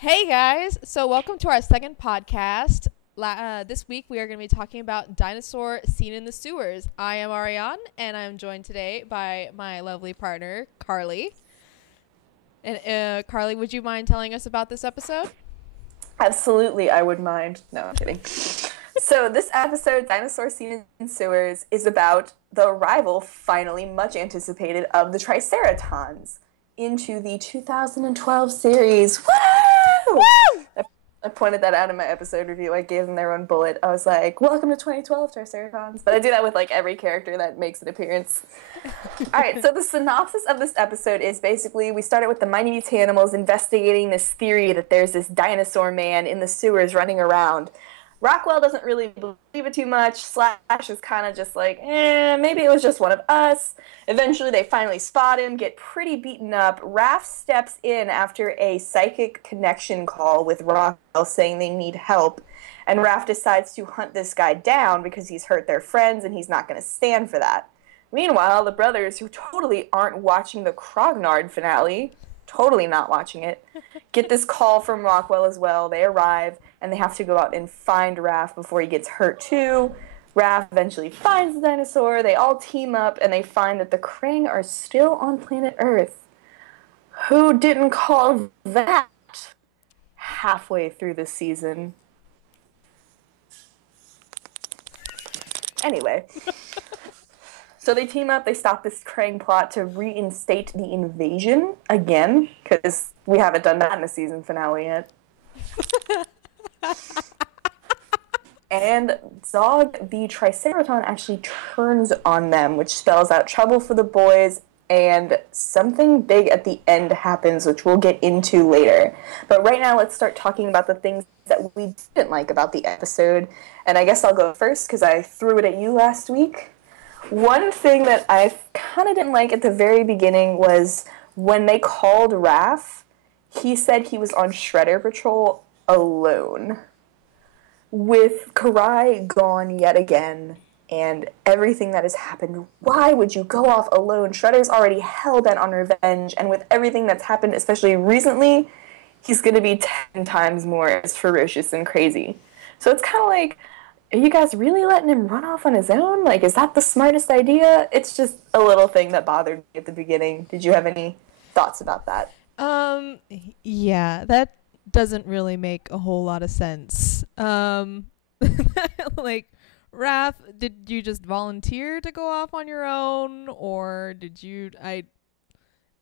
Hey guys, so welcome to our second podcast. This week we are going to be talking about Dinosaur Seen in the Sewers. I am Ariane, and I'm joined today by my lovely partner, Karley. And Karley, would you mind telling us about this episode? Absolutely, I would mind. No, I'm kidding. So this episode, Dinosaur Seen in Sewers, is about the arrival, finally much anticipated, of the Triceratons into the 2012 series. Woo! Woo! I pointed that out in my episode review. I gave them their own bullet. I was like, welcome to 2012, Triceratons. But I do that with like every character that makes an appearance. All right, so the synopsis of this episode is basically we started with the Mighty Meets Animals investigating this theory that there's this dinosaur man in the sewers running around. Rockwell doesn't really believe it too much. Slash is kind of just like, maybe it was just one of us. Eventually, they finally spot him, get pretty beaten up. Raft steps in after a psychic connection call with Rockwell saying they need help. And Raft decides to hunt this guy down because he's hurt their friends and he's not going to stand for that. Meanwhile, the brothers, who totally aren't watching the Krognard finale, totally not watching it, get this call from Rockwell as well. They arrive, and they have to go out and find Raft before he gets hurt too. Raft eventually finds the dinosaur. They all team up, and they find that the Krang are still on planet Earth. Who didn't call that halfway through the season? Anyway. So they team up, they stop this Krang plot to reinstate the invasion again, because we haven't done that in the season finale yet. And Zog, the Triceraton, actually turns on them, which spells out trouble for the boys, and something big at the end happens, which we'll get into later. But right now, let's start talking about the things that we didn't like about the episode. And I guess I'll go first, because I threw it at you last week. One thing that I kind of didn't like at the very beginning was when they called Raph, he said he was on Shredder Patrol alone. With Karai gone yet again, and everything that has happened, why would you go off alone? Shredder's already hell-bent on revenge, and with everything that's happened, especially recently, he's going to be 10 times more as ferocious and crazy. So it's kind of like, are you guys really letting him run off on his own? Like, is that the smartest idea? It's just a little thing that bothered me at the beginning. Did you have any thoughts about that? Yeah, that doesn't really make a whole lot of sense. Like, Raph, did you just volunteer to go off on your own, or did you? I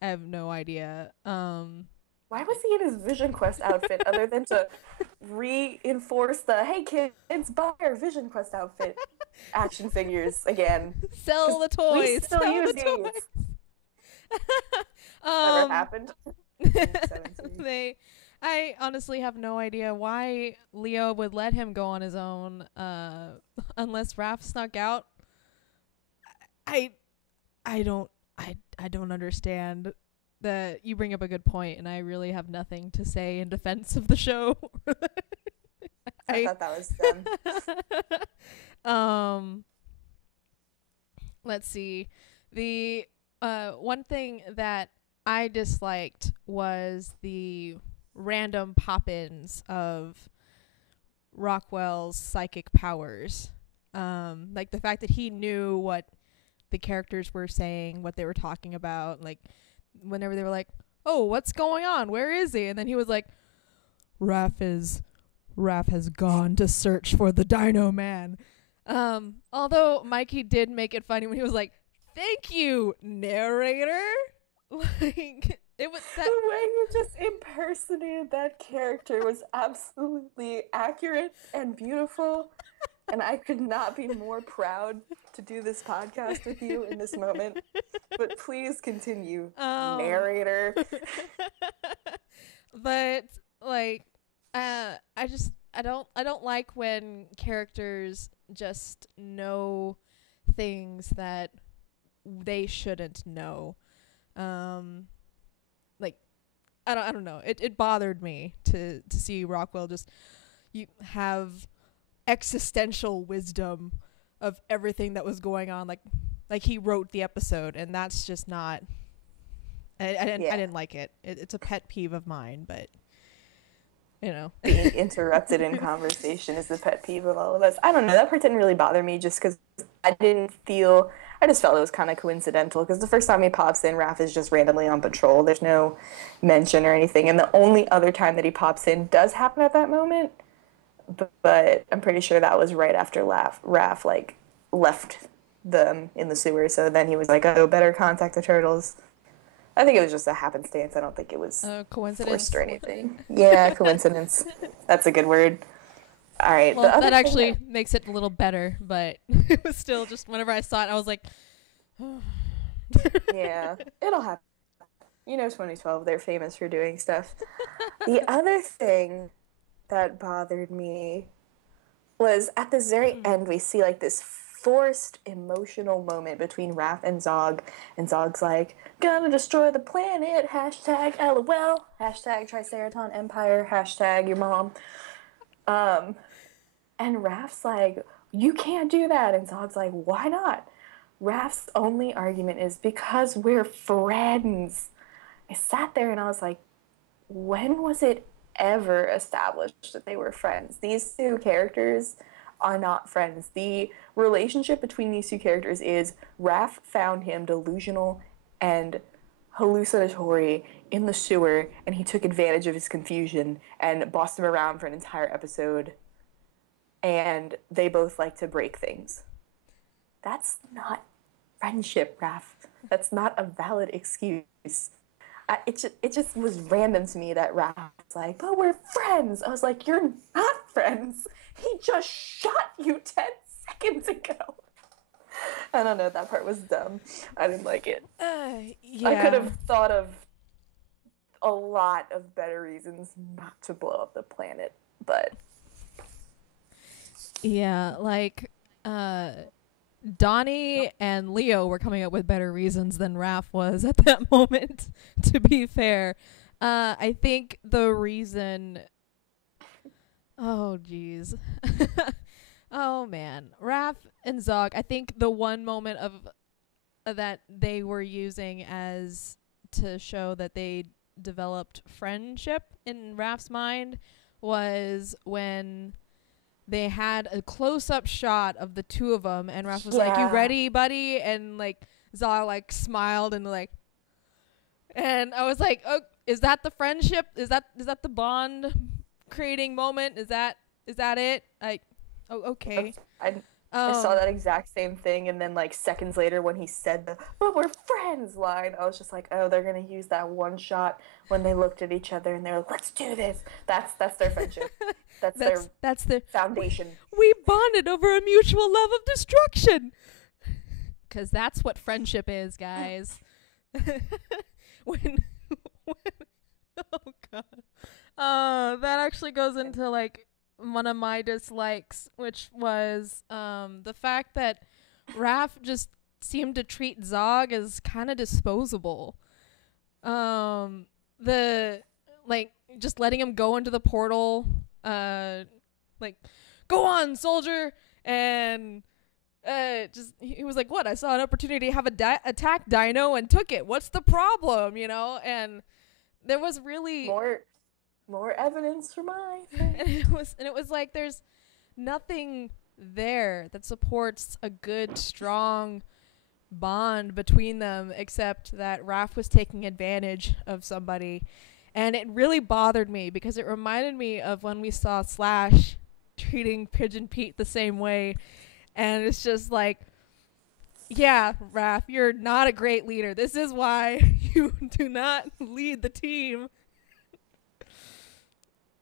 have no idea. Why was he in his Vision Quest outfit other than to reinforce the, hey kids, buy our Vision Quest outfit action figures again? Sell the toys. We still use these. Never happened. I honestly have no idea why Leo would let him go on his own unless Raph snuck out. I don't understand. That you bring up a good point, and I really have nothing to say in defense of the show. I thought that was dumb. Let's see. The one thing that I disliked was the random pop-ins of Rockwell's psychic powers. Like the fact that he knew what the characters were saying, what they were talking about, like whenever they were like, oh, what's going on? Where is he? And then he was like, Raph has gone to search for the Dino Man. Although Mikey did make it funny when he was like, thank you, narrator. Like, it was that. The way you just impersonated that character was absolutely accurate and beautiful. And I could not be more proud to do this podcast with you in this moment. But please continue, narrator. But like, I don't like when characters just know things that they shouldn't know. Like, I don't know. It bothered me to see Rockwell just have existential wisdom of everything that was going on, like he wrote the episode, and that's just not. I didn't like it. It's a pet peeve of mine, but you know. Being interrupted in conversation is the pet peeve of all of us. I don't know. That part didn't really bother me just because I just felt it was kind of coincidental because the first time he pops in, Raph is just randomly on patrol. There's no mention or anything. And the only other time that he pops in does happen at that moment. But I'm pretty sure that was right after Raph like left them in the sewer. So then he was like, oh, better contact the turtles. I think it was just a happenstance. I don't think it was coincidence forced or anything. Yeah, coincidence. That's a good word. All right. Well, that actually makes it a little better, but it was still just whenever I saw it, I was like, oh. Yeah, it'll happen. You know, 2012, they're famous for doing stuff. The other thing that bothered me was at the very end, we see like this forced emotional moment between Raph and Zog. And Zog's like, gonna destroy the planet, hashtag LOL, hashtag Triceraton Empire, hashtag your mom. And Raph's like, you can't do that. And Zog's like, why not? Raph's only argument is because we're friends. I sat there and I was like, when was it ever established that they were friends? These two characters are not friends. The relationship between these two characters is Raph found him delusional and hallucinatory in the sewer, and he took advantage of his confusion and bossed him around for an entire episode. And they both like to break things. That's not friendship, Raph. That's not a valid excuse. It just was random to me that Raph was like, but we're friends. I was like, you're not friends. He just shot you 10 seconds ago. I don't know. That part was dumb. I didn't like it. Yeah. I could have thought of a lot of better reasons not to blow up the planet, but... Yeah, like, Donnie and Leo were coming up with better reasons than Raph was at that moment, to be fair. I think the reason... Oh, jeez. Oh, man. Raph and Zog, I think the one moment of that they were using as to show that they developed friendship in Raph's mind was when... they had a close-up shot of the two of them, and Raph was like, you ready, buddy? And, like, Zog, like, smiled and, like... And I was like, oh, is that the friendship? Is that the bond-creating moment? Is that it? Okay. I saw that exact same thing, and then, like, seconds later when he said the, but we're friends line, I was just like, oh, they're going to use that one shot when they looked at each other, and they were like, let's do this. That's their friendship. That's their foundation. We bonded over a mutual love of destruction. Because that's what friendship is, guys. when oh, God. That actually goes into, like, one of my dislikes, which was the fact that Raph just seemed to treat Zog as kind of disposable. Just letting him go into the portal, like, go on, soldier, and he was like, what? I saw an opportunity to have attack Dino and took it. What's the problem, you know? And there was really more evidence for mine. and it was like there's nothing there that supports a good, strong bond between them except that Raph was taking advantage of somebody. And it really bothered me because it reminded me of when we saw Slash treating Pigeon Pete the same way. And it's just like, yeah, Raph, you're not a great leader. This is why you do not lead the team.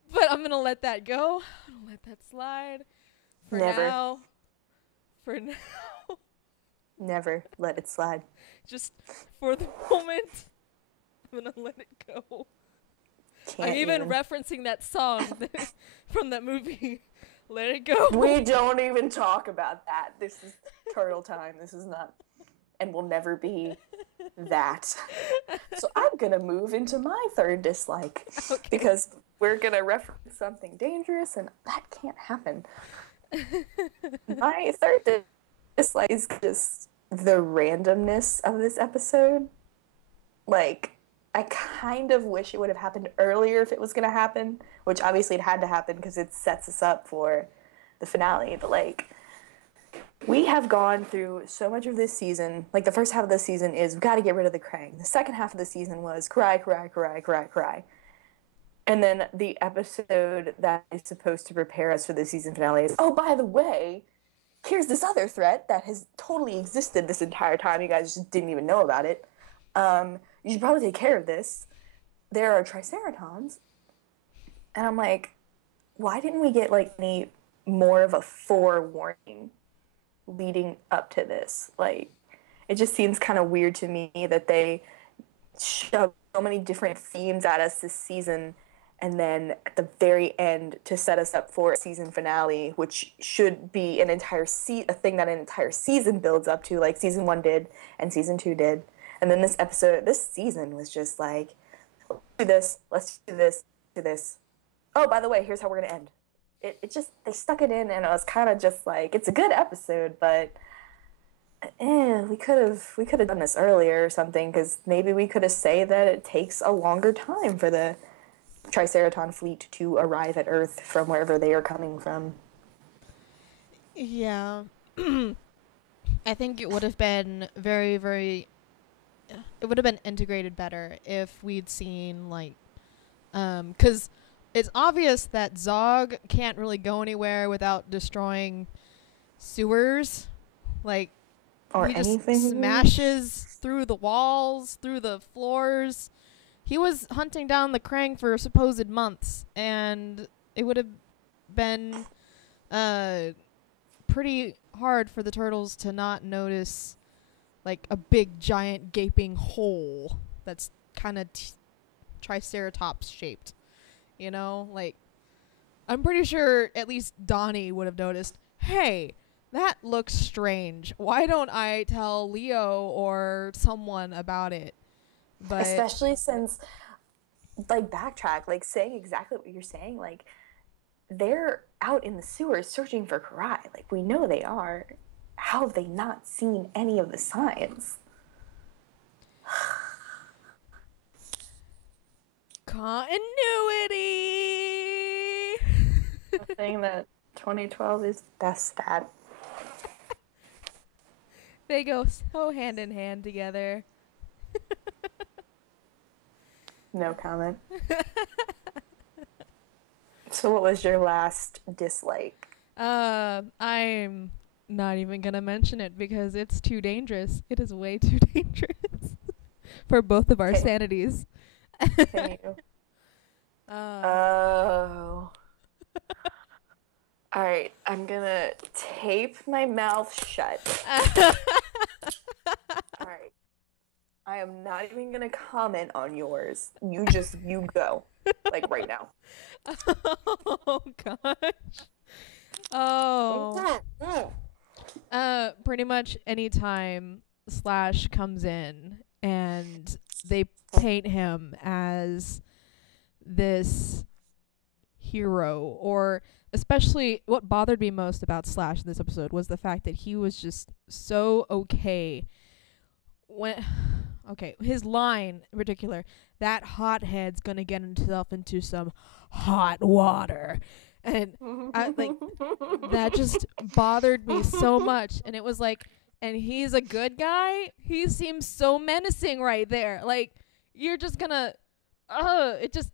But I'm going to let that go. I'm going to let that slide. For now. Never let it slide. Just for the moment, I'm going to let it go. I'm even referencing that song from that movie. Let it go. We don't even talk about that. This is turtle time. This is not, and will never be that. So I'm going to move into my third dislike. Okay. Because we're going to reference something dangerous, and that can't happen. My third dislike is just the randomness of this episode. Like, I kind of wish it would have happened earlier if it was going to happen, which obviously it had to happen because it sets us up for the finale. But, like, we have gone through so much of this season. Like, the first half of the season is, we've got to get rid of the Krang. The second half of the season was cry, cry, cry, cry, cry. And then the episode that is supposed to prepare us for the season finale is, oh, by the way, here's this other threat that has totally existed this entire time. You guys just didn't even know about it. You should probably take care of this. There are Triceratons. And I'm like, why didn't we get, like, any more of a forewarning leading up to this? Like, it just seems kind of weird to me that they shove so many different themes at us this season, and then at the very end to set us up for a season finale, which should be an entire a thing that an entire season builds up to, like season 1 did and season 2 did. And then this season was just like, let's do this. Oh, by the way, here's how we're gonna end. It just, they stuck it in, and it was kind of just like, it's a good episode, but we could have done this earlier or something, because maybe we could have said that it takes a longer time for the Triceraton fleet to arrive at Earth from wherever they are coming from. Yeah. I think it would have been very, very... It would have been integrated better if we'd seen, like... Because it's obvious that Zog can't really go anywhere without destroying sewers. Like, or he anything. Just smashes through the walls, through the floors. He was hunting down the Krang for supposed months, and it would have been pretty hard for the turtles to not notice, like, a big, giant, gaping hole that's kind of Triceratops shaped. You know? Like, I'm pretty sure at least Donnie would have noticed, hey, that looks strange. Why don't I tell Leo or someone about it? But especially since, like, backtrack, like, saying exactly what you're saying, like, they're out in the sewers searching for Karai. Like, we know they are. How have they not seen any of the signs? Continuity! The thing that 2012 is best at. They go so hand in hand together. No comment. So what was your last dislike? I'm not even gonna mention it because it's too dangerous. It is way too dangerous for both of our sanities. Can you? Oh. Alright, I'm gonna tape my mouth shut. Alright. I am not even gonna comment on yours. You go. Like, right now. Oh, gosh. Oh. Pretty much anytime Slash comes in and they paint him as this hero, or especially what bothered me most about Slash in this episode was the fact that he was just so okay when... Okay, his line in particular, that hothead's gonna get himself into some hot water. And that just bothered me so much. And it was like, and he's a good guy? He seems so menacing right there. Like, you're just gonna, it just,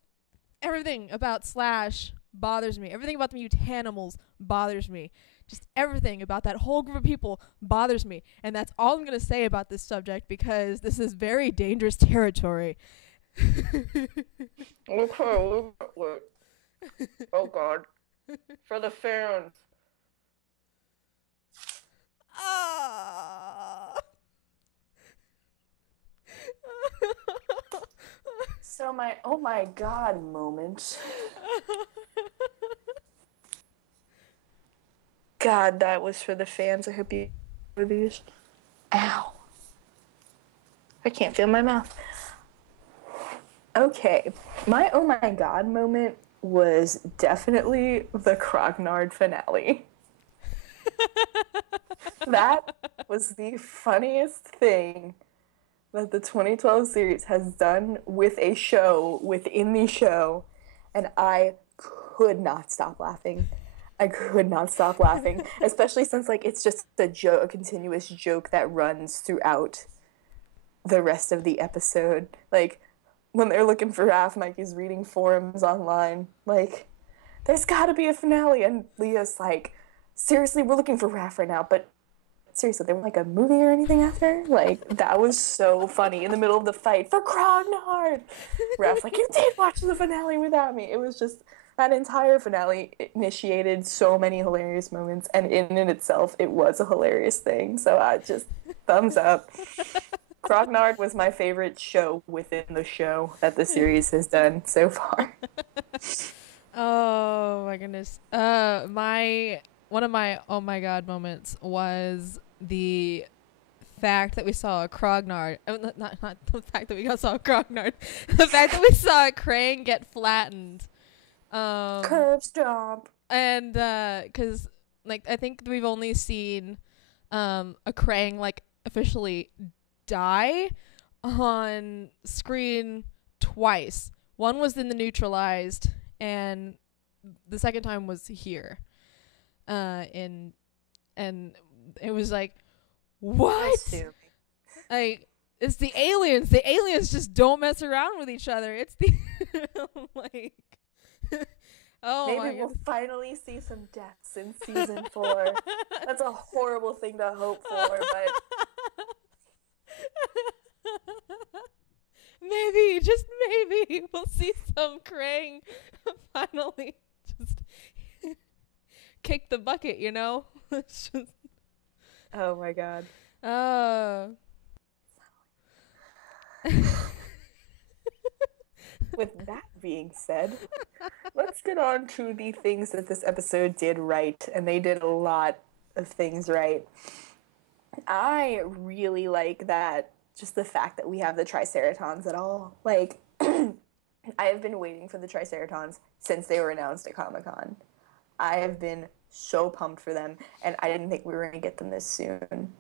everything about Slash bothers me. Everything about the Mutanimals bothers me. Just everything about that whole group of people bothers me. And that's all I'm going to say about this subject, because this is very dangerous territory. Okay, wait. Oh, God. For the fans. So my oh my God moment. God, that was for the fans. I hope you for these. Ow. I can't feel my mouth. Okay. My oh my God moment was definitely the Krognard finale. That was the funniest thing that the 2012 series has done with a show within the show, and I could not stop laughing. I could not stop laughing, especially since like it's just a continuous joke that runs throughout the rest of the episode. Like when they're looking for Raft, Mikey's reading forums online. Like, there's got to be a finale, and Leah's like, seriously, we're looking for Raft right now, but seriously, there was like a movie or anything after? Like, that was so funny in the middle of the fight for Krognard. Raft's like, you did watch the finale without me. It was just, that entire finale initiated so many hilarious moments, and in itself, it was a hilarious thing. So I just, thumbs up. Krognard was my favorite show within the show that the series has done so far. Oh my goodness. One of my oh my god moments was the fact that we saw a Krognard. Not the fact that we saw a Krognard. The fact that we saw a Crane get flattened. Curb stomp. And because like I think we've only seen a Krang like officially die on screen twice. One was in the neutralized, and the second time was here. And it was like, what? Like, it's the aliens. The aliens just don't mess around with each other. It's the like. Oh, maybe we'll finally see some deaths in season 4. That's a horrible thing to hope for, but maybe, just maybe, we'll see some Krang finally just kick the bucket, you know? It's just... Oh my god. With that being said, let's get on to the things that this episode did right, and they did a lot of things right. I really like that, just the fact that we have the Triceratons at all. Like, I have been waiting for the Triceratons since they were announced at Comic-Con. I have been so pumped for them, and I didn't think we were going to get them this soon.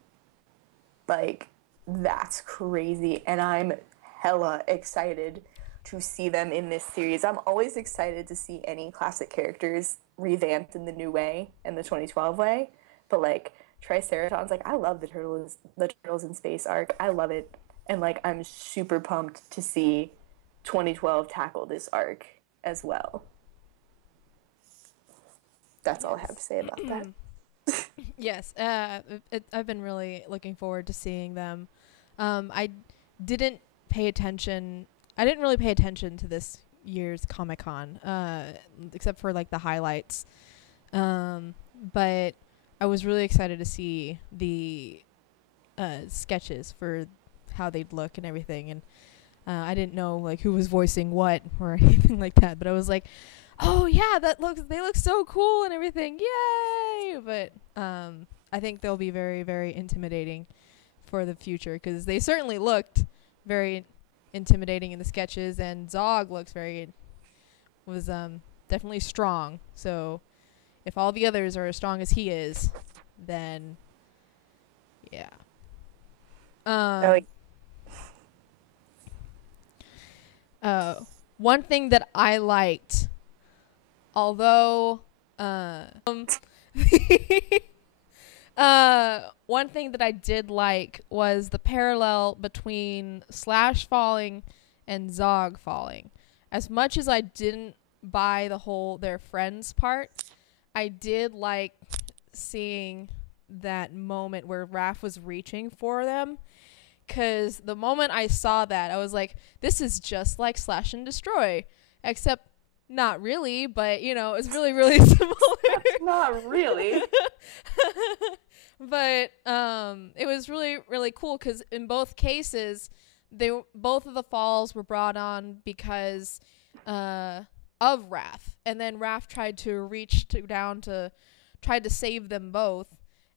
Like, that's crazy, and I'm hella excited to see them in this series. I'm always excited to see any classic characters revamped in the new way, in the 2012 way, but like, Triceratons, like, I love the Turtles in Space arc. I love it. And, like, I'm super pumped to see 2012 tackle this arc as well. That's all I have to say about that. Yes, I've been really looking forward to seeing them. I didn't really pay attention to this year's Comic-Con, except for, like, the highlights. But I was really excited to see the sketches for how they'd look and everything, and I didn't know like who was voicing what or anything like that. But I was like, "Oh yeah, they look so cool and everything, yay!" But I think they'll be very, very intimidating for the future because they certainly looked very intimidating in the sketches, and Zog was definitely strong. So if all the others are as strong as he is, then yeah. One thing that I liked, although one thing that I did like was the parallel between Slash falling and Zog falling. As much as I didn't buy the whole their friends part, I did like seeing that moment where Raph was reaching for them, because the moment I saw that, I was like, this is just like Slash and Destroy, except not really, but you know, it's really, really similar. Not really. But it was really, really cool because in both cases, both of the falls were brought on because of Raft, and then Raft tried to tried to save them both,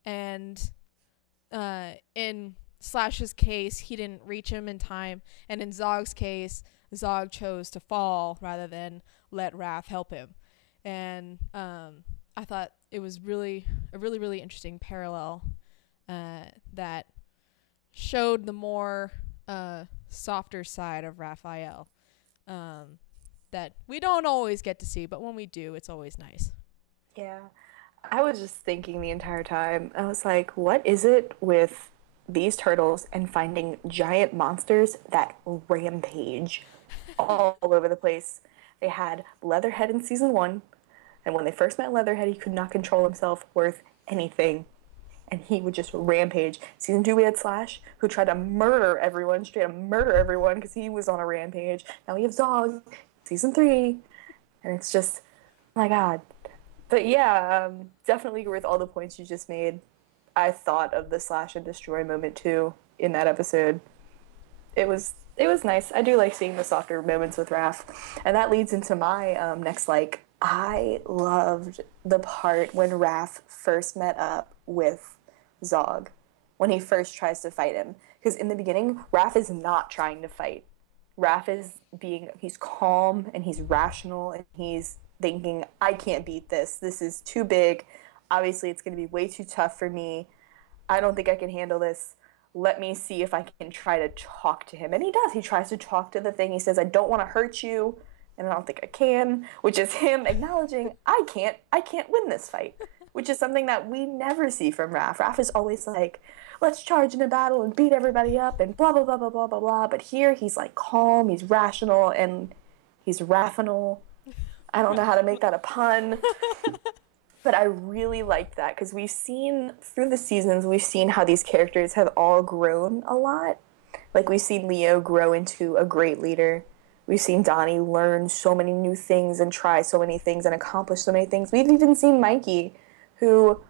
and in Slash's case, he didn't reach him in time, and in Zog's case, Zog chose to fall rather than let Raft help him, and I thought it was a really, really interesting parallel that showed the more softer side of Raphael that we don't always get to see, but when we do, it's always nice. Yeah. I was just thinking the entire time, I was like, what is it with these turtles and finding giant monsters that rampage all over the place? They had Leatherhead in season 1, and when they first met Leatherhead, he could not control himself worth anything, and he would just rampage. Season 2, we had Slash, who tried to murder everyone, straight up murder everyone, because he was on a rampage. Now we have Zog, season 3, and it's just, oh my god. But yeah, definitely agree with all the points you just made. I thought of the Slash and Destroy moment too in that episode. It was nice. I do like seeing the softer moments with Raph, and that leads into my next like. I loved the part when Raph first met up with Zog, when he first tries to fight him. Because in the beginning, Raph is not trying to fight. Raph is he's calm and he's rational and he's thinking, I can't beat this. This is too big. Obviously, it's going to be way too tough for me. I don't think I can handle this. Let me see if I can try to talk to him. And he does. He tries to talk to the thing. He says, I don't want to hurt you, and I don't think I can, which is him acknowledging, I can't win this fight, which is something that we never see from Raph. Raph is always like, let's charge into battle and beat everybody up and blah, blah, blah, blah, blah, blah, blah. But here he's like calm, he's rational, and he's Raphinal. I don't know how to make that a pun. But I really liked that because we've seen, through the seasons, we've seen how these characters have all grown a lot. Like, we've seen Leo grow into a great leader. We've seen Donnie learn so many new things and try so many things and accomplish so many things. We've even seen Mikey, who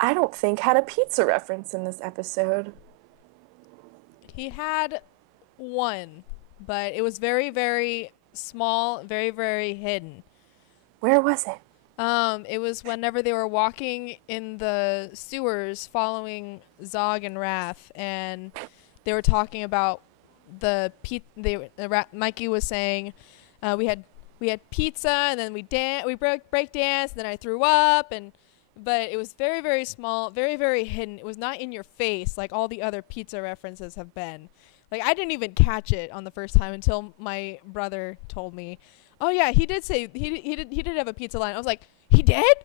I don't think had a pizza reference in this episode. He had one, but it was very, very small, very, very hidden. Where was it? It was whenever they were walking in the sewers following Zog and Raph, and they were talking about Mikey was saying, we had pizza, and then we break dance, and then I threw up, but it was very, very small, very, very hidden. It was not in your face like all the other pizza references have been. Like, I didn't even catch it on the first time until my brother told me, oh yeah, he did say he did have a pizza line. I was like, he did?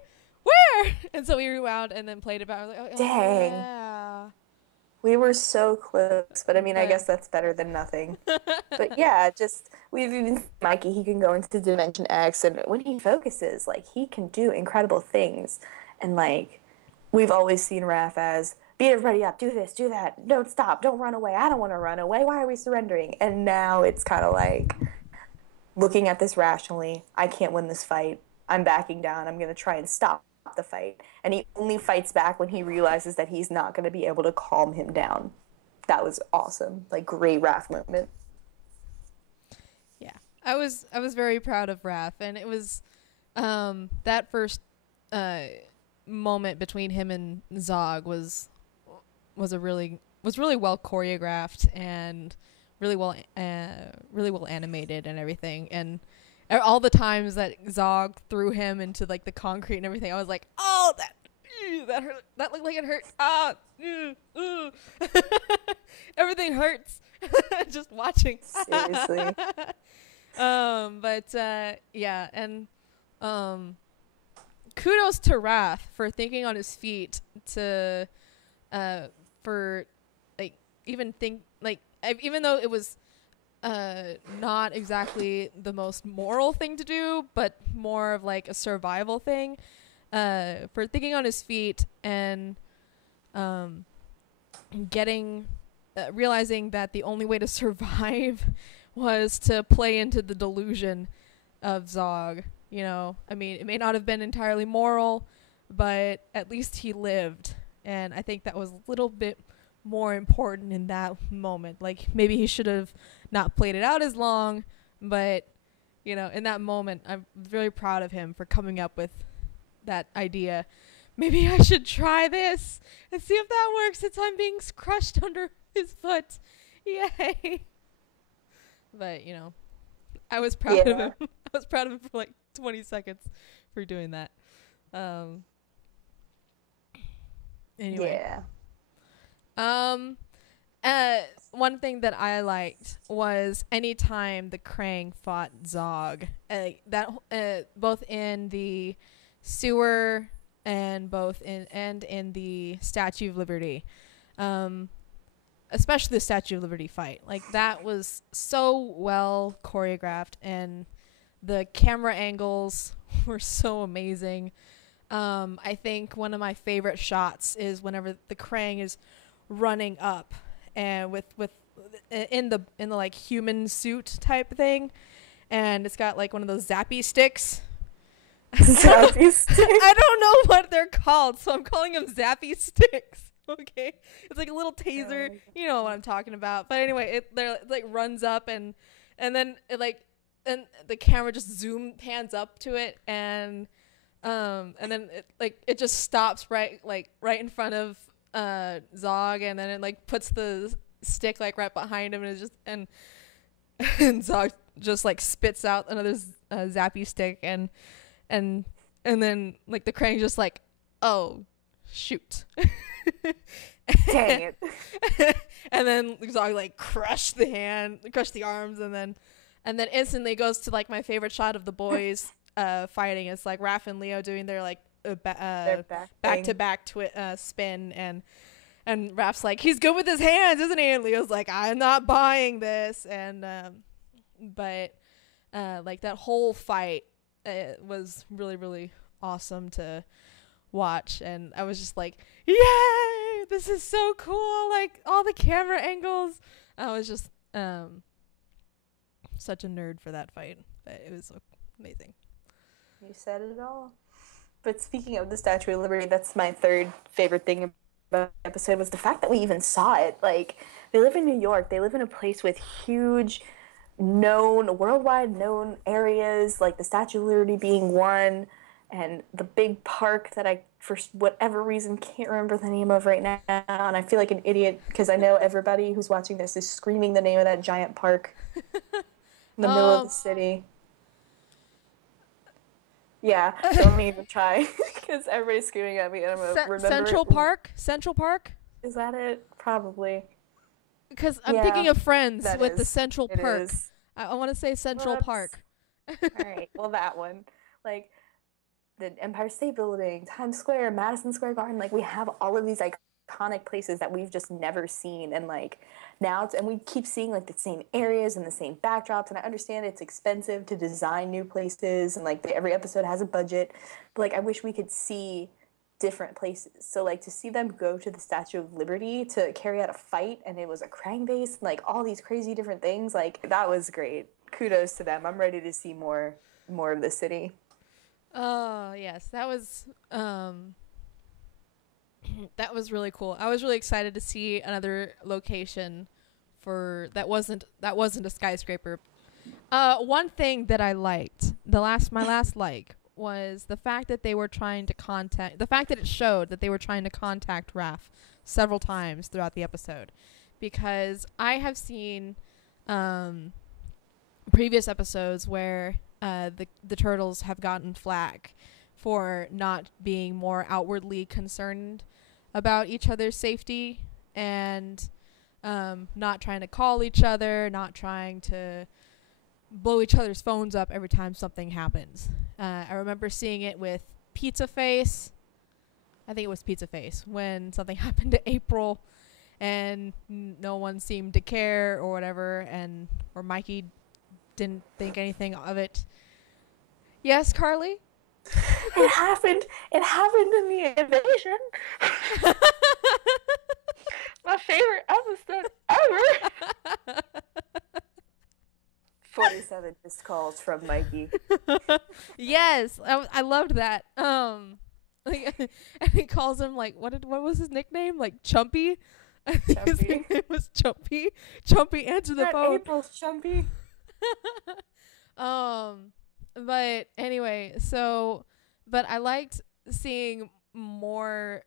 Where? And so we rewound and then played it back. I was like, oh, dang. Yeah. We were so close, but I mean, I guess that's better than nothing. But yeah, just, we've even seen Mikey, he can go into Dimension X, and when he focuses, like, he can do incredible things. And, like, we've always seen Raph as, beat everybody up, do this, do that, don't stop, don't run away, I don't want to run away, why are we surrendering? And now it's kind of like, looking at this rationally, I can't win this fight, I'm backing down, I'm going to try and stop the fight. And he only fights back when he realizes that he's not going to be able to calm him down. That was awesome. Like, great Raph moment. Yeah. I was very proud of Raph, and it was that first moment between him and Zog was really well choreographed and really well animated and everything. And all the times that Zog threw him into like the concrete and everything, I was like, oh, that hurt. That looked like it hurt. Everything hurts. Just watching. Seriously. Yeah, and kudos to Raph for thinking on his feet to for like even though it was not exactly the most moral thing to do, but more of like a survival thing, for thinking on his feet and realizing that the only way to survive was to play into the delusion of Zog. You know, I mean, it may not have been entirely moral, but at least he lived. And I think that was a little bit more important in that moment. Like, maybe he should have not played it out as long, but, you know, in that moment, I'm very proud of him for coming up with that idea. Maybe I should try this and see if that works since I'm being crushed under his foot. Yay. But, you know, I was proud of him. I was proud of him for like 20 seconds for doing that. Anyway. Yeah. One thing that I liked was anytime the Krang fought Zog, both in the sewer and in the Statue of Liberty, especially the Statue of Liberty fight. Like, that was so well choreographed, and the camera angles were so amazing. I think one of my favorite shots is whenever the Krang is running up and with in the like human suit type thing, and it's got like one of those zappy sticks. Zappy sticks. I don't know what they're called, so I'm calling them zappy sticks. Okay, it's like a little taser. You know what I'm talking about. But anyway, it like runs up and then it like, and the camera just pans up to it, and then it just stops right in front of Zog, and then it like puts the stick like right behind him, and it's just and Zog just like spits out another zappy stick, and then like the Krang just like, oh shoot. Dang it. And then Zog like crushed the arms, and then instantly goes to like my favorite shot of the boys fighting. It's like Raft and Leo doing their like back to back spin, and Raft's like, he's good with his hands, isn't he? And Leo's like, I'm not buying this. And but like that whole fight, it was really, really awesome to watch, and I was just like, yay, this is so cool, like all the camera angles. I was just such a nerd for that fight, but it was amazing. You said it all. But speaking of the Statue of Liberty, that's my third favorite thing about the episode, was the fact that we even saw it. Like, they live in New York, they live in a place with huge worldwide known areas, like the Statue of Liberty being one, and the big park that I, for whatever reason, can't remember the name of right now, and I feel like an idiot because I know everybody who's watching this is screaming the name of that giant park in the middle of the city. Yeah, don't even try because everybody's screaming at me, and I'm going to remember Central Park? Central Park? Is that it? Probably. Because I'm thinking of Friends with the Central It Park. is. I want to say Central Park. All right, well, that one. Like, the Empire State Building, Times Square, Madison Square Garden, like, we have all of these iconic places that we've just never seen, and like now and we keep seeing like the same areas and the same backdrops, and I understand it's expensive to design new places, and like every episode has a budget, but like I wish we could see different places. So like to see them go to the Statue of Liberty to carry out a fight, and it was a Krang base, and like all these crazy different things, like that was great. Kudos to them. I'm ready to see more of the city. Oh yes, that was really cool. I was really excited to see another location that wasn't a skyscraper. One thing that I liked, my last like, was the fact that it showed that they were trying to contact Raft several times throughout the episode, because I have seen previous episodes where the turtles have gotten flack for not being more outwardly concerned about each other's safety, and not trying to call each other, not trying to blow each other's phones up every time something happens. I remember seeing it with Pizza Face. I think it was Pizza Face, when something happened to April and no one seemed to care or whatever, or Mikey didn't think anything of it. Yes, Karley? It happened in the invasion. My favorite episode ever. 47 missed calls from Mikey. Yes, I loved that. Like, and he calls him like, what was his nickname? Like Chumpy. I think his nickname was Chumpy. Chumpy, answer the phone. April's Chumpy. But anyway, but I liked seeing more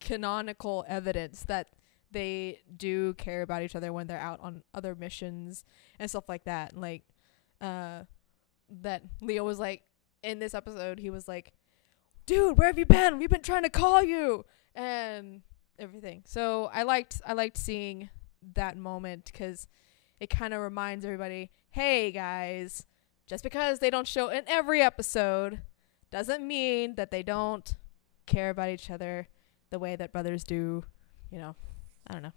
canonical evidence that they do care about each other when they're out on other missions and stuff like that. Like, that Leo was like, in this episode, he was like, dude, where have you been? We've been trying to call you. And everything. So I liked seeing that moment because it kind of reminds everybody, hey guys, just because they don't show in every episode doesn't mean that they don't care about each other the way that brothers do. You know, I don't know.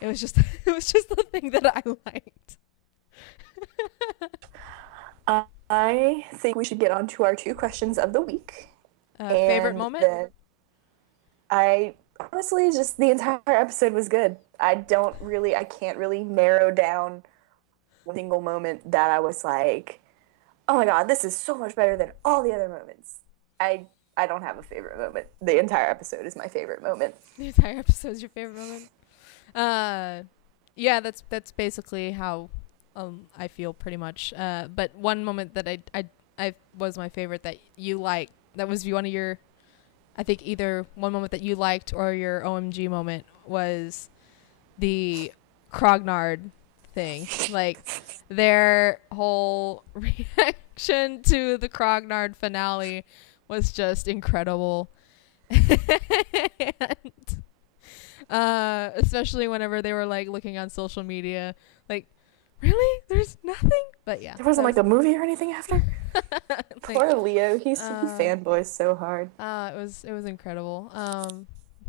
It was just the thing that I liked. I think we should get on to our 2 questions of the week. Favorite moment? I honestly, just the entire episode was good. I can't really narrow down one single moment that I was like, oh my god, this is so much better than all the other moments. I don't have a favorite moment. The entire episode is my favorite moment. The entire episode is your favorite moment? Yeah, that's basically how I feel pretty much. But one moment that I was my favorite that you liked, that was one of your, I think either one moment that you liked or your OMG moment was the Krognard thing. Like, their whole reaction to the Krognard finale was just incredible. And especially whenever they were like looking on social media, like, really? There's nothing? But yeah. There wasn't like a movie or anything after? Like, poor Leo, he fanboys so hard. It was incredible.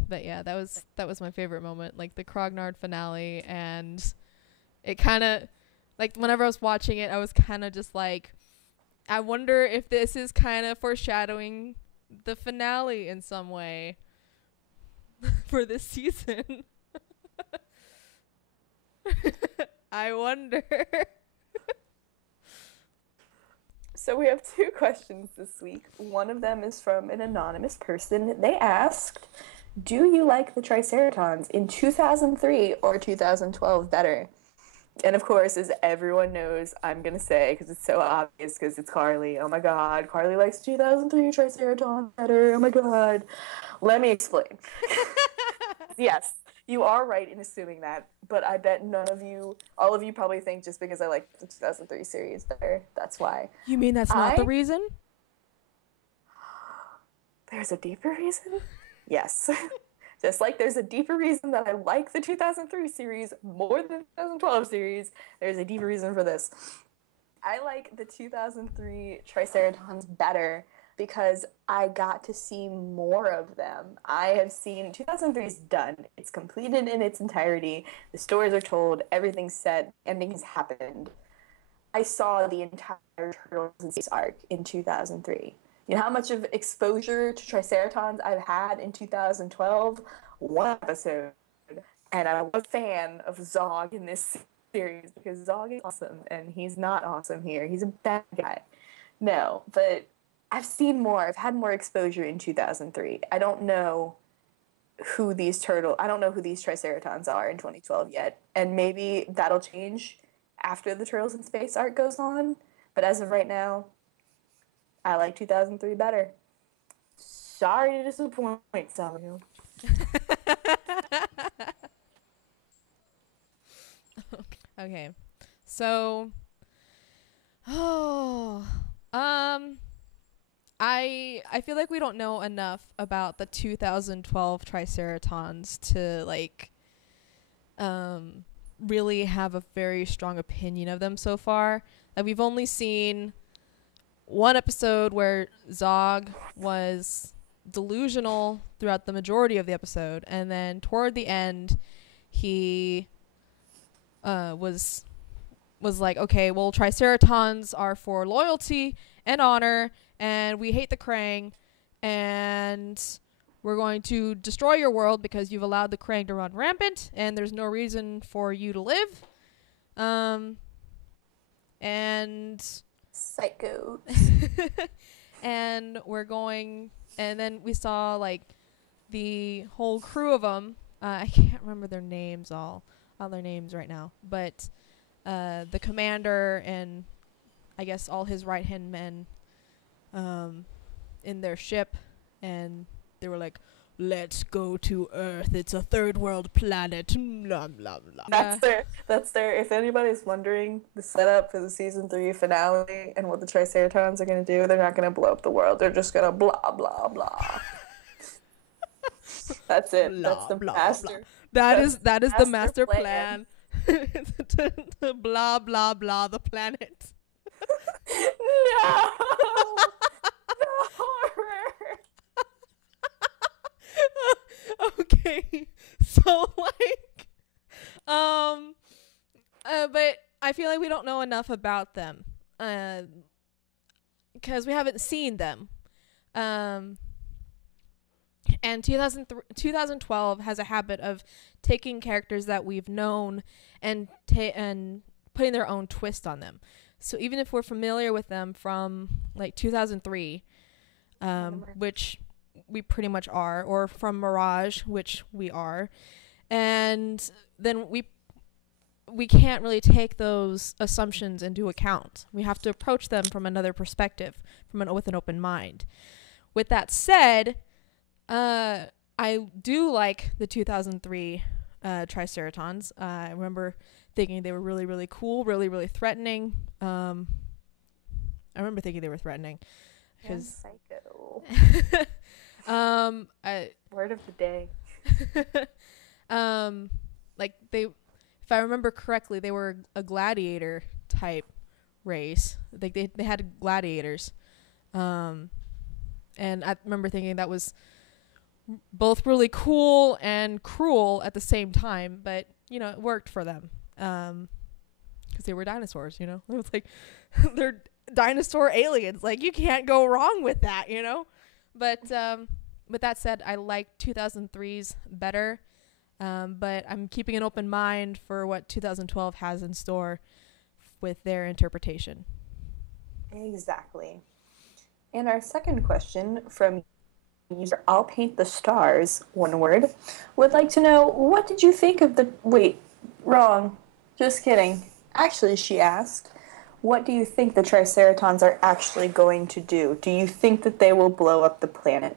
But yeah, that was my favorite moment, like the Krognard finale, and it kind of, like, whenever I was watching it, I was kind of just like, I wonder if this is kind of foreshadowing the finale in some way for this season. I wonder. So we have 2 questions this week. One of them is from an anonymous person. They asked, do you like the Triceratons in 2003 or 2012 better? And of course, as everyone knows, I'm going to say, because it's so obvious, because it's Karley. Oh my god, Karley likes 2003 Triceratons better. Oh my god. Let me explain. Yes, you are right in assuming that, but I bet all of you probably think just because I like the 2003 series better, that's why. You mean that's not the reason? There's a deeper reason? Yes. Just like there's a deeper reason that I like the 2003 series more than the 2012 series, there's a deeper reason for this. I like the 2003 Triceratons better because I got to see more of them. I have seen 2003 is done. It's completed in its entirety. The stories are told. Everything's set. Ending has happened. I saw the entire Turtles in Space arc in 2003. You know how much of exposure to Triceratons I've had in 2012? One episode. And I'm a fan of Zog in this series because Zog is awesome, and he's not awesome here. He's a bad guy. No, but I've seen more. I've had more exposure in 2003. I don't know who these Triceratons are in 2012 yet. And maybe that'll change after the Turtles in Space arc goes on. But as of right now, I like 2003 better. Sorry to disappoint some of you. Okay. So, I feel like we don't know enough about the 2012 Triceratons to like really have a very strong opinion of them so far. Like, we've only seen one episode where Zog was delusional throughout the majority of the episode, and then toward the end he was like, okay, well, Triceratons are for loyalty and honor, and we hate the Krang, and we're going to destroy your world because you've allowed the Krang to run rampant, and there's no reason for you to live. And psycho. And then we saw like the whole crew of them. I can't remember their names, all their names right now, but the commander and I guess all his right hand men in their ship, and they were like, let's go to Earth, it's a third world planet, blah blah blah. That's their if anybody's wondering the setup for the season 3 finale and what the Triceratons are going to do, they're not going to blow up the world, they're just going to blah blah blah. That's it. Blah, That's the blah, master. That That's is the master plan. to blah blah blah the planet. No. The horror. Okay. So like but I feel like we don't know enough about them. Because we haven't seen them. And 2012 has a habit of taking characters that we've known and putting their own twist on them. So even if we're familiar with them from like 2003, which we pretty much are, or from Mirage, which we are, and then we can't really take those assumptions into account. We have to approach them from another perspective, with an open mind. With that said, I do like the 2003 Triceratons. I remember thinking they were really, really cool, really, really threatening. I remember thinking they were threatening. Cause psycho. Word of the day. Like if I remember correctly, they were a gladiator type race. Like they had gladiators. And I remember thinking that was both really cool and cruel at the same time, but it worked for them. Because they were dinosaurs, It was like they're dinosaur aliens. Like you can't go wrong with that, But with that said, I like 2003's better. But I'm keeping an open mind for what 2012 has in store with their interpretation. Exactly. And our second question from user I'll Paint the Stars, one word, would like to know, what did you think of the... Wait, wrong. Just kidding. Actually, she asked, what do you think the Triceratons are actually going to do? Do you think that they will blow up the planet?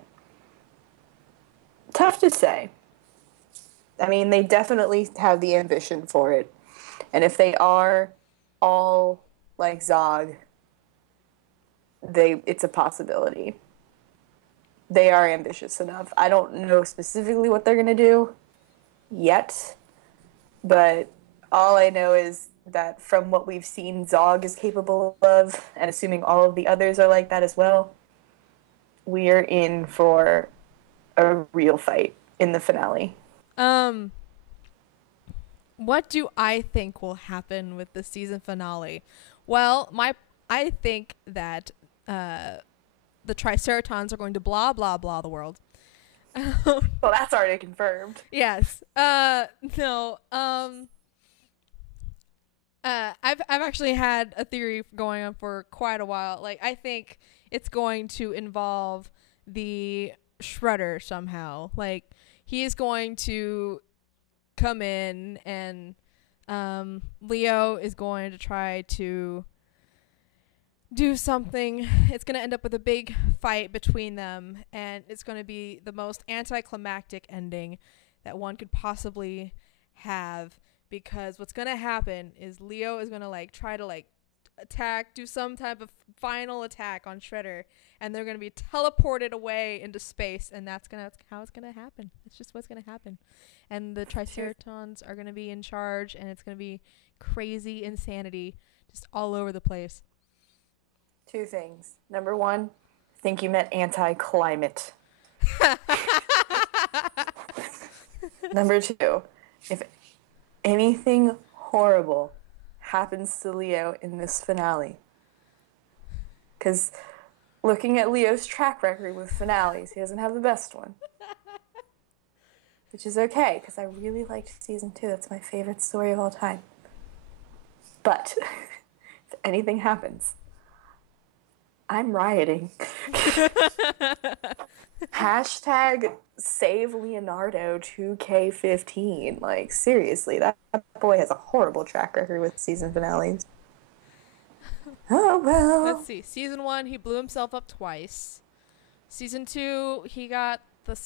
Tough to say. I mean, they definitely have the ambition for it. And if they are all like Zog, it's a possibility. They are ambitious enough. I don't know specifically what they're going to do yet, but all I know is that from what we've seen Zog is capable of, and assuming all of the others are like that as well, we are in for a real fight in the finale. What do I think will happen with the season finale? Well, I think that the Triceratons are going to blah blah blah the world. Well, that's already confirmed. Yes. No. I've actually had a theory going on for quite a while. Like, I think it's going to involve the Shredder somehow. Like, he is going to come in, and Leo is going to try to do something. It's going to end up with a big fight between them, and it's going to be the most anticlimactic ending that one could possibly have, because what's going to happen is Leo is going to try to attack, do some type of final attack on Shredder, and they're going to be teleported away into space, and that's how it's going to happen. It's just what's going to happen. And the Triceratons are going to be in charge, and it's going to be crazy insanity just all over the place. Two things. Number one, I think you meant anti-climate. Number two, if anything horrible happens to Leo in this finale, because looking at Leo's track record with finales, he doesn't have the best one. Which is okay, because I really liked season 2. That's my favorite story of all time. But if anything happens, I'm rioting. Hashtag save Leonardo 2K15. Like, seriously, that boy has a horrible track record with season finales. Oh, well. Let's see. Season 1, he blew himself up twice. Season 2, he got the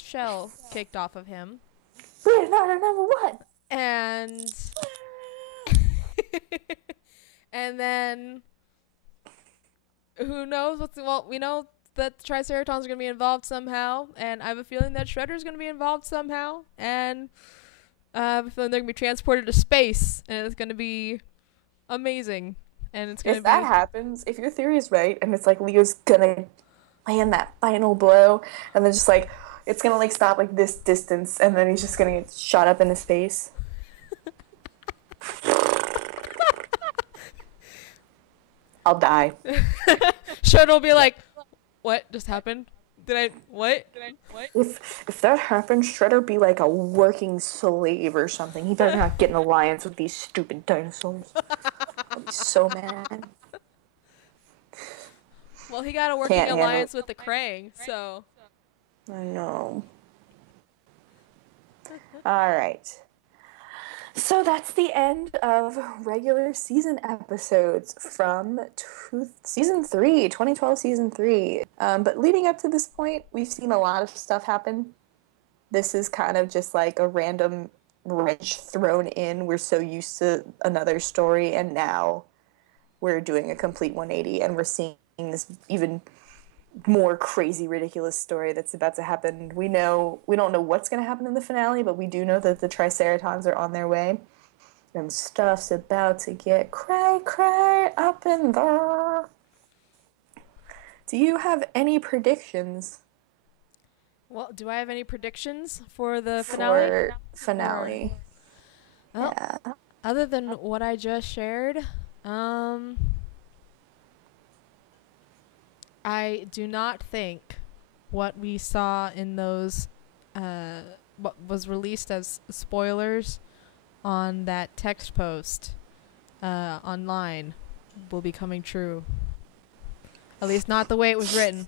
shell kicked off of him. Leonardo number 1. And... and then... who knows what's... Well, we know that the Triceratons are going to be involved somehow, and I have a feeling that Shredder's going to be involved somehow, and I have a feeling they're going to be transported to space, and it's going to be amazing. And it's going to If be... that happens, if your theory is right, and it's like Leo's gonna land that final blow, and then just like it's gonna like stop like this distance, and then he's just gonna get shot up into space. I'll die. Shredder will be like, what just happened? What? If that happens, Shredder be like a working slave or something. He better not get an alliance with these stupid dinosaurs. I'll be so mad. Well, he got a working alliance with the Krang, so... I know. Alright. So that's the end of regular season episodes from season 3, 2012 season 3. But leading up to this point, we've seen a lot of stuff happen. This is kind of just like a random wrench thrown in. We're so used to another story, and now we're doing a complete 180, and we're seeing this even more crazy, ridiculous story that's about to happen. We don't know what's going to happen in the finale, but we do know that the Triceratons are on their way, and stuff's about to get cray up in there. Do you have any predictions? Well, do I have any predictions for the finale? For finale. Well, Yeah. other than what I just shared, I do not think what we saw in those, what was released as spoilers on that text post online will be coming true. At least not the way it was written.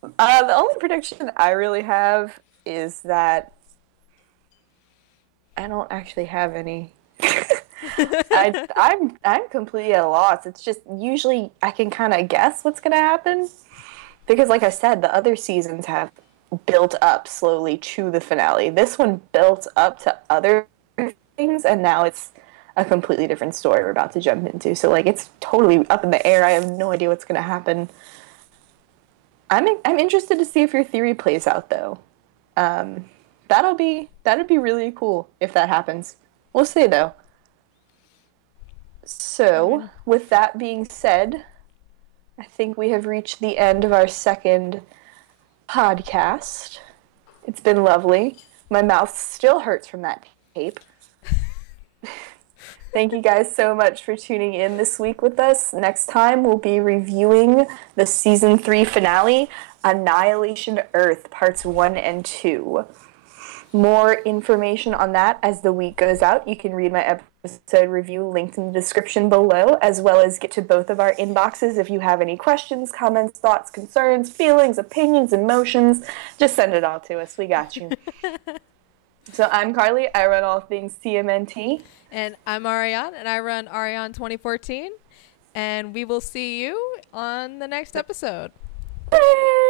The only prediction I really have is that I don't actually have any. I'm completely at a loss. It's just usually I can kind of guess what's gonna happen. Because, like I said, the other seasons have built up slowly to the finale. This one built up to other things, and now it's a completely different story we're about to jump into. So, like, it's totally up in the air. I have no idea what's going to happen. I'm interested to see if your theory plays out, though. That'd be really cool if that happens. We'll see, though. So, with that being said, I think we have reached the end of our second podcast. It's been lovely. My mouth still hurts from that tape. Thank you guys so much for tuning in this week with us. Next time we'll be reviewing the season 3 finale, Annihilation Earth, parts 1 and 2. More information on that as the week goes out. You can read my episode review linked in the description below, as well as get to both of our inboxes if you have any questions, comments, thoughts, concerns, feelings, opinions, emotions. Just send it all to us. We got you. So I'm Karley. I run all things TMNT. And I'm Ariane, and I run Ariane 2014. And we will see you on the next episode. Bye.